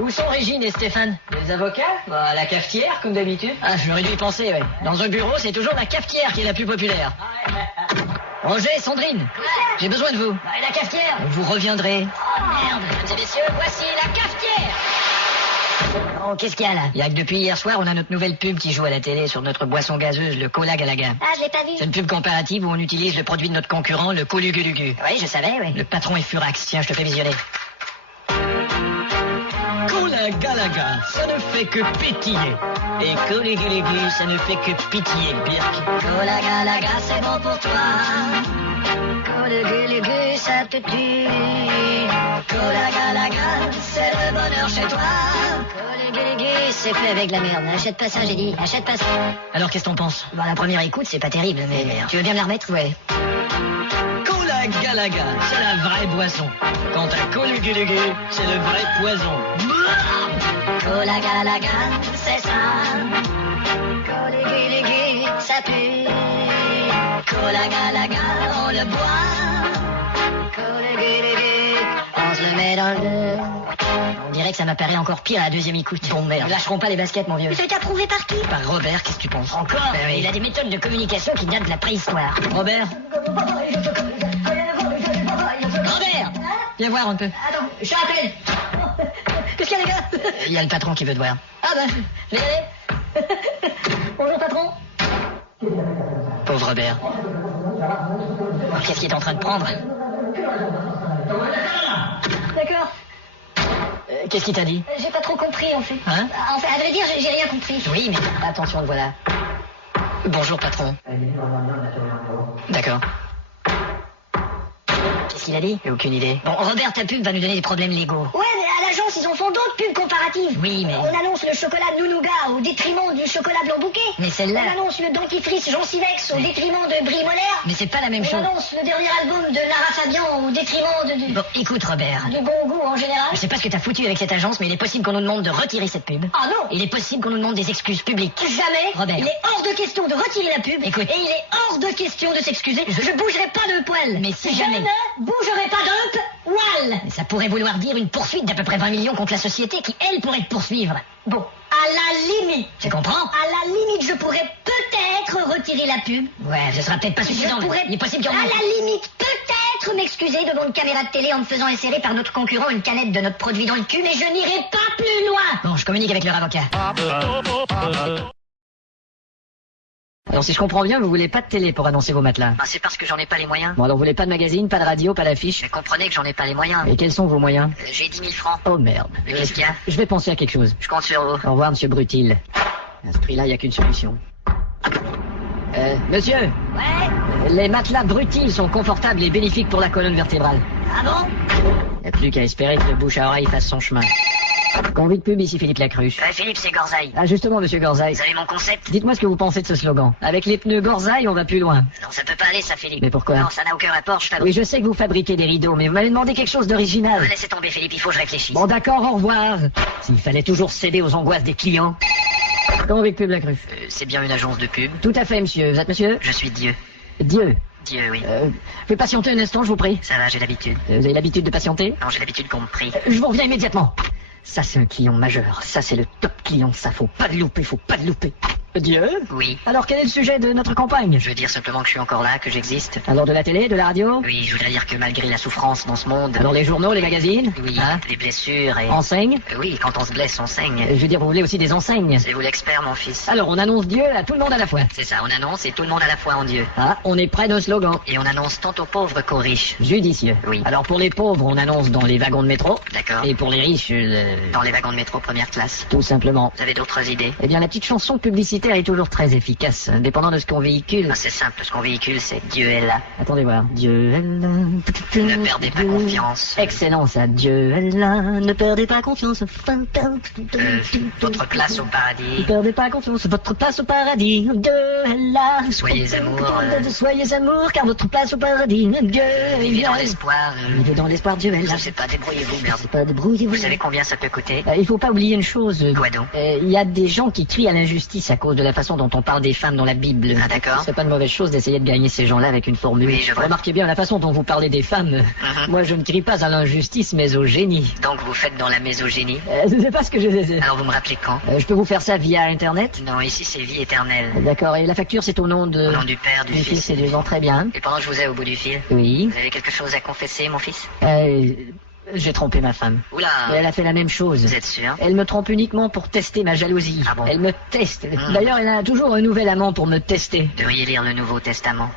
Où sont Régine et Stéphane? Les avocats? À la cafetière, comme d'habitude. Ah, j'aurais dû y penser, ouais. Dans un bureau, c'est toujours la cafetière qui est la plus populaire. Roger, Sandrine, j'ai besoin de vous. Et la cafetière? Vous reviendrez. Oh merde, mesdames et messieurs, voici la cafetière. Oh, qu'est-ce qu'il y a là? Il y a que depuis hier soir, on a notre nouvelle pub qui joue à la télé sur notre boisson gazeuse, le Cola Galaga. Ah, je l'ai pas vu. C'est une pub comparative où on utilise le produit de notre concurrent, le Colugulugu. Oui, je savais, oui. Le patron est furax. Tiens, je te fais visionner. Cola Galaga, ça ne fait que pétiller. Et Colugulugu, ça ne fait que pitié, Birk. Cola Galaga, c'est bon pour toi. Colugulugu, ça te tue. Cola Galaga, c'est le bonheur chez toi. Colugulugu, c'est fait avec la merde. Achète pas ça, j'ai dit. Achète pas ça. Alors, qu'est-ce que t'en penses? Bon, la première écoute, c'est pas terrible, mais merde. Tu veux bien me la remettre? Ouais. Cola Galaga, c'est la vraie boisson. Quant à Colugulugu, c'est le vrai poison. Cola Galaga, c'est ça. Colugulugu, ça pue. Cola Galaga, on le boit. Colugulugu, on se le met dans le... On dirait que ça m'apparaît encore pire à la deuxième écoute. Bon, merde. Nous lâcherons pas les baskets, mon vieux. Mais ça a été approuvé par qui? Par Robert, qu'est-ce que tu penses? Encore? Oui. Il a des méthodes de communication qui datent de la préhistoire. Robert? Robert! Viens voir un peu. Attends, je t'appelle. Qu'est-ce qu'il y a, les gars? Il y a le patron qui veut te voir. Ah ben, je vais y aller. Bonjour, patron. Pauvre Robert. Qu'est-ce qu'il est en train de prendre? D'accord. Qu'est-ce qu'il t'a dit? J'ai pas trop compris, en fait. Hein? En fait, à vrai dire, j'ai rien compris. Oui, mais attention, le voilà. Bonjour, patron. D'accord. Qu'est-ce qu'il a dit? J'ai aucune idée. Bon, Robert, ta pub va nous donner des problèmes légaux. Ouais, mais à l'agence, ils en font d'autres pubs comparatives. Oui, mais... On annonce le chocolat Nounouga au détriment du chocolat blanc bouquet. Mais celle-là... On annonce le dentifrice Gencivex au détriment de Brie Molaire. Mais c'est pas la même chose. On annonce le dernier album de Lara Fabian au détriment Bon, écoute, Robert. du bon goût en général. Je sais pas ce que t'as foutu avec cette agence, mais il est possible qu'on nous demande de retirer cette pub. Ah non! Il est possible qu'on nous demande des excuses publiques. Jamais! Robert. Il est hors de question de retirer la pub. Écoute. Et il est hors de question de s'excuser. Je bougerai pas de poil. Mais si je jamais. ne bougerai pas d'un poil. Mais ça pourrait vouloir dire une poursuite d'à peu près 20 millions contre la société qui, elle, pourrait te poursuivre. Bon, à la limite. Tu comprends? À la limite, je pourrais peut-être retirer la pub. Ouais, ce sera peut-être pas suffisant, mais il est possible qu'il y en à ait... la limite, peut-être m'excuser devant une caméra de télé en me faisant insérer par notre concurrent une canette de notre produit dans le cul, mais je n'irai pas plus loin. Bon, je communique avec leur avocat. Alors, si je comprends bien, vous voulez pas de télé pour annoncer vos matelas? Ah, c'est parce que j'en ai pas les moyens. Bon, alors vous voulez pas de magazine, pas de radio, pas d'affiche? Mais comprenez que j'en ai pas les moyens. Et quels sont vos moyens? J'ai 10 000 francs. Oh merde. Mais qu'est-ce qu'il y a? Je vais penser à quelque chose. Je compte sur vous. Au revoir, monsieur Brutil. À ce prix-là, il n'y a qu'une solution. Monsieur, Ouais? les matelas Brutil sont confortables et bénéfiques pour la colonne vertébrale. Ah bon? Il n'y a plus qu'à espérer que le bouche à oreille fasse son chemin. Convie de pub, ici Philippe Lacruche. Philippe, c'est Gorzaï. Ah, justement, monsieur Gorzaï. Vous avez mon concept? Dites-moi ce que vous pensez de ce slogan. Avec les pneus Gorzaï, on va plus loin. Non, ça peut pas aller, ça, Philippe. Mais pourquoi? Non, ça n'a aucun rapport, je Oui, fabrique. je sais que vous fabriquez des rideaux, mais vous m'avez demandé quelque chose d'original. Laissez tomber, Philippe, il faut que je réfléchisse. Bon, d'accord, au revoir. S'il fallait toujours céder aux angoisses des clients. Convie de pub Lacruche. C'est bien une agence de pub. Tout à fait, monsieur. Vous êtes monsieur? Je suis Dieu. Dieu. Dieu, oui. Faites patienter un instant, je vous prie. Ça va, j'ai l'habitude. Vous avez l'habitude de patienter? Non, j'ai l'habitude qu'on me prie. Je vous reviens immédiatement. Ça, c'est un client majeur. Ça, c'est le top client. Ça, faut pas le louper, faut pas le louper. Dieu? Oui. Alors, quel est le sujet de notre campagne? Je veux dire simplement que je suis encore là, que j'existe. Alors, de la télé, de la radio? Oui, je voudrais dire que malgré la souffrance dans ce monde... Alors, les journaux, les magazines? Oui, Hein? les blessures et... Enseignes? Oui, quand on se blesse, on saigne. Je veux dire, vous voulez aussi des enseignes? C'est vous l'expert, mon fils. Alors, on annonce Dieu à tout le monde à la fois. C'est ça, on annonce et tout le monde à la fois en Dieu. Ah, on est près d'un slogan. Et on annonce tant aux pauvres qu'aux riches. Judicieux. Oui. Alors, pour les pauvres, on annonce dans les wagons de métro. D'accord. Et pour les riches, Dans les wagons de métro première classe. tout simplement. Vous avez d'autres idées? Eh bien, la petite chanson publicitaire est toujours très efficace, dépendant de ce qu'on véhicule. Ah, c'est simple, ce qu'on véhicule, c'est Dieu est là. Attendez voir. Dieu est là. Ne perdez pas confiance. Excellent, ça. Dieu est là. Ne perdez pas confiance. Votre place au Ne paradis. perdez pas confiance. Votre place au paradis. Dieu est là. Soyez amour. Soyez amour, car votre place au paradis. Dieu est Vivez dans là. l'espoir. Vivez dans l'espoir, Dieu est là. Je sais pas, débrouillez-vous, merde. C'est pas débrouillez-vous. Vous savez combien ça peut coûter? Il faut pas oublier une chose. Quoi donc? Il y a des gens qui crient à l'injustice à cause cause de la façon dont on parle des femmes dans la Bible. Ah, d'accord. C'est pas une mauvaise chose d'essayer de gagner ces gens-là avec une formule. Oui, je vois. Remarquez bien la façon dont vous parlez des femmes. Moi, je ne crie pas à l'injustice, mais au génie. Donc vous faites dans la mésogénie. C'est pas ce que je... Alors vous me rappelez quand? Je peux vous faire ça via Internet? Non, ici c'est vie éternelle. D'accord, et la facture, c'est au nom de... Au nom du Père, du Fils. et du Sang, très bien. Et pendant que je vous ai au bout du fil, Oui. vous avez quelque chose à confesser, mon fils? J'ai trompé ma femme. Oula! Et elle a fait la même chose. Vous êtes sûr? Elle me trompe uniquement pour tester ma jalousie. Ah bon? Elle me teste. D'ailleurs, elle a toujours un nouvel amant pour me tester. Vous devriez lire le Nouveau Testament.